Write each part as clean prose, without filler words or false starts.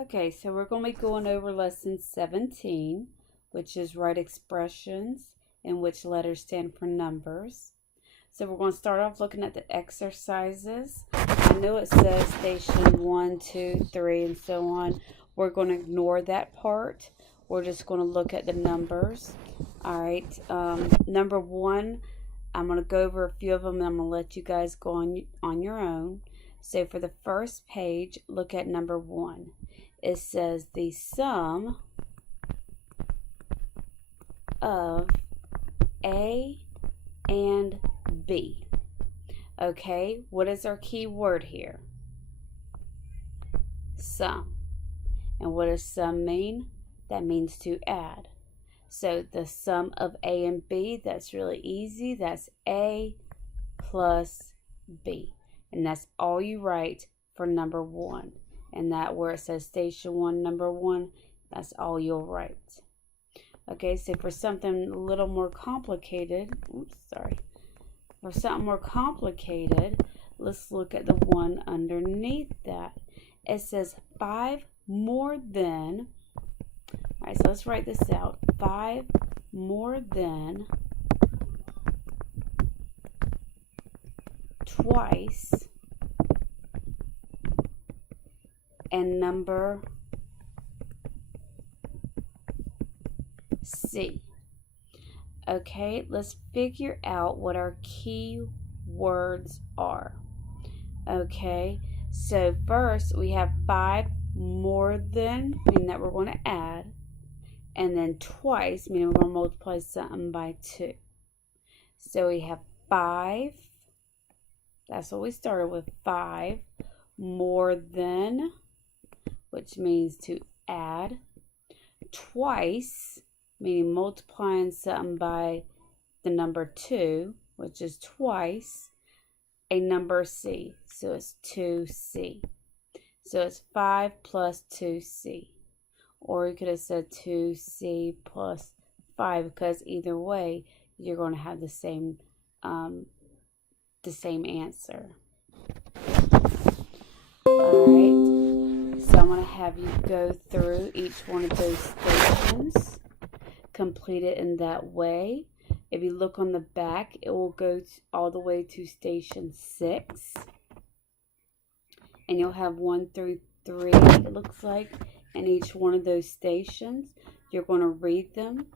Okay, so we're going to be going over lesson 17, which is write expressions in which letters stand for numbers. So we're going to start off looking at the exercises. I know it says station 1, 2, 3, and so on. We're going to ignore that part. We're just going to look at the numbers. All right, number 1, I'm going to go over a few of them and I'm going to let you guys go on your own. So for the first page, look at number 1. It says the sum of A and B. Okay, what is our key word here? Sum. And what does sum mean? That means to add. So the sum of A and B, that's really easy. That's A plus B. And that's all you write for number 1. And that where it says station 1, number 1, that's all you'll write. Okay, so for something a little more complicated, for something more complicated, let's look at the one underneath that. It says 5 more than, all right, so let's write this out. 5 more than twice and number C. Okay, let's figure out what our key words are. Okay, so first we have 5 more than, meaning that we're going to add, and then twice, meaning we're going to multiply something by 2. So we have 5, that's what we started with, 5 more than, which means to add, twice, meaning multiplying something by the number 2, which is twice, a number C. So it's 2C. So it's 5 plus 2C. Or you could have said 2C plus 5, because either way, you're going to have the same answer. Alright. So I'm going to have you go through each one of those stations, complete it in that way. If you look on the back, it will go all the way to station 6. And you'll have 1 through 3, it looks like, in each one of those stations. You're going to read them.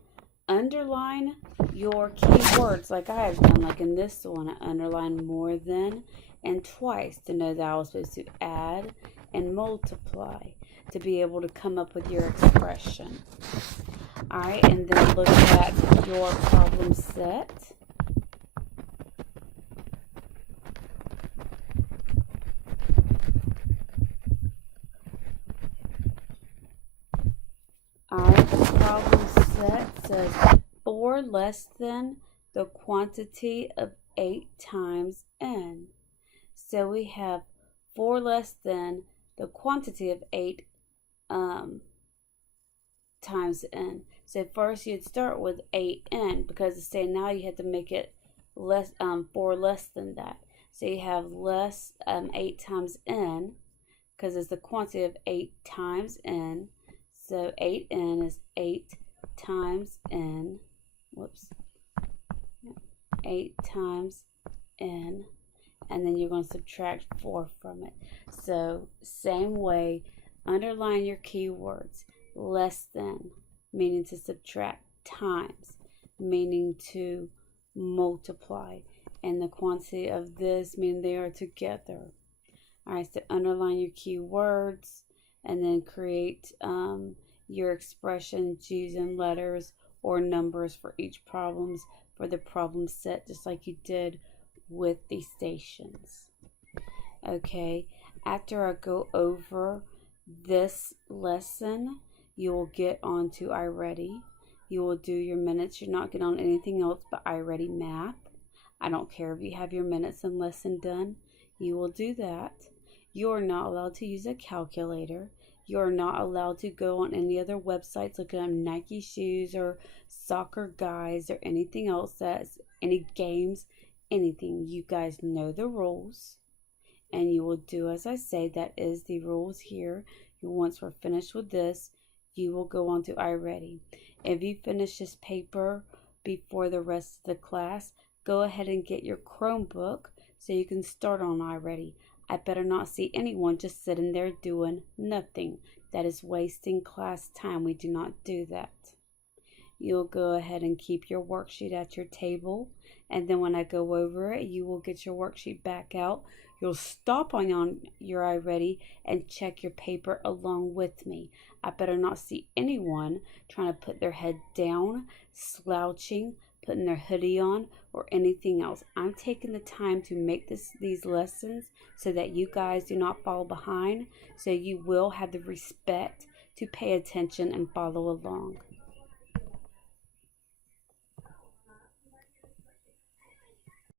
Underline your key words like I have done, like in this one, I underline more than and twice to know that I was supposed to add and multiply to be able to come up with your expression. Alright, and then look at your problem set. Alright, the problem set says 4 less than the quantity of 8 times n. So we have 4 less than the quantity of 8 times n. So first you'd start with 8n, because it's saying now you have to make it less 4 less than that. So you have less 8 times n, because it's the quantity of 8 times n. So 8n is 8 times n. 8 times n. And then you're going to subtract 4 from it. So same way, underline your keywords. Less than, meaning to subtract, times, meaning to multiply, and the quantity of this, meaning they are together. Alright, so underline your keywords and then create your expressions using letters or numbers for each problems for the problem set, just like you did with the stations. Okay, after I go over this lesson, you will get on to iReady. You will do your minutes. You're not getting on anything else but iReady Math. I don't care if you have your minutes and lesson done. You will do that. You are not allowed to use a calculator. You are not allowed to go on any other websites looking at Nike shoes or soccer guys or anything else, that's any games, anything. You guys know the rules, and you will do as I say. That is the rules here. Once we're finished with this, you will go on to iReady. If you finish this paper before the rest of the class, go ahead and get your Chromebook so you can start on iReady. I better not see anyone just sitting there doing nothing. That is wasting class time. We do not do that. You'll go ahead and keep your worksheet at your table, and then when I go over it, you will get your worksheet back out. You'll stop on your iReady and check your paper along with me. I better not see anyone trying to put their head down, slouching, putting their hoodie on, or anything else. I'm taking the time to make these lessons so that you guys do not fall behind, so you will have the respect to pay attention and follow along.